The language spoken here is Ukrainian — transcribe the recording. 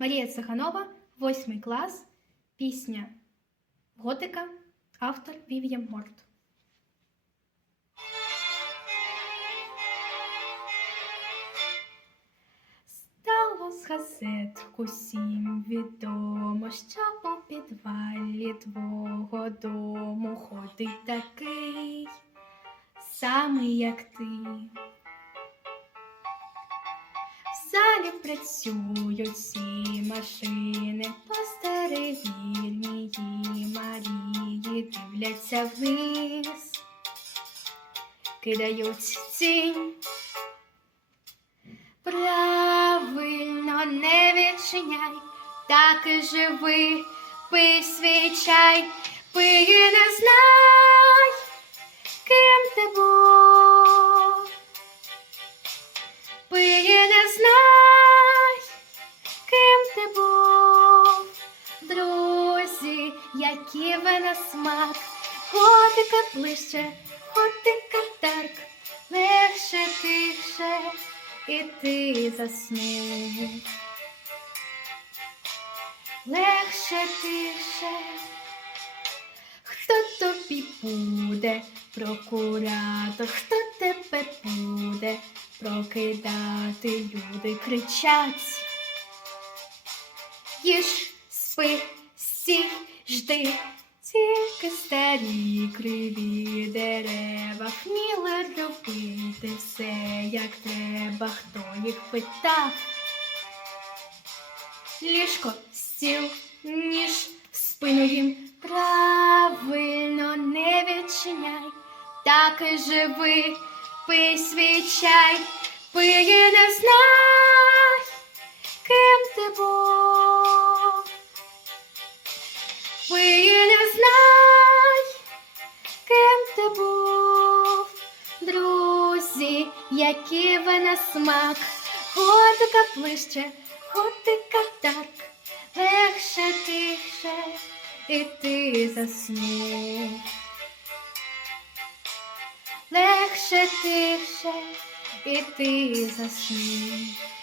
Марія Циханова, восьмий клас, пісня Готика, автор Вів'ям Морт. Стало з газет усім відомо, що по підвалі твого дому ходить такий, самий як ти. Залі працюють всі машини, постери вільні і Марії дивляться вниз, кидають тінь. Правильно не відчиняй, так і живи, пий свій чай, пий не знай, Друзі, які ви на смак, котика ближче, котика так, легше тише, і ти заснув. Легше тише, хто тобі буде прокуратор, хто тебе буде прокидати, люди кричать. Їж, спи, стій, жди, тільки старі криві дерева вміли робити все, як треба, хто їх питав. Ліжко, стіл, ніж в спину їм правильно не відчиняй, так і живи, пий свій чай, пий і не знай, ким ти був. Які ви смак, Готика ближче, готика так, легше тише, і ти заснув. Легше тише, і ти заснув.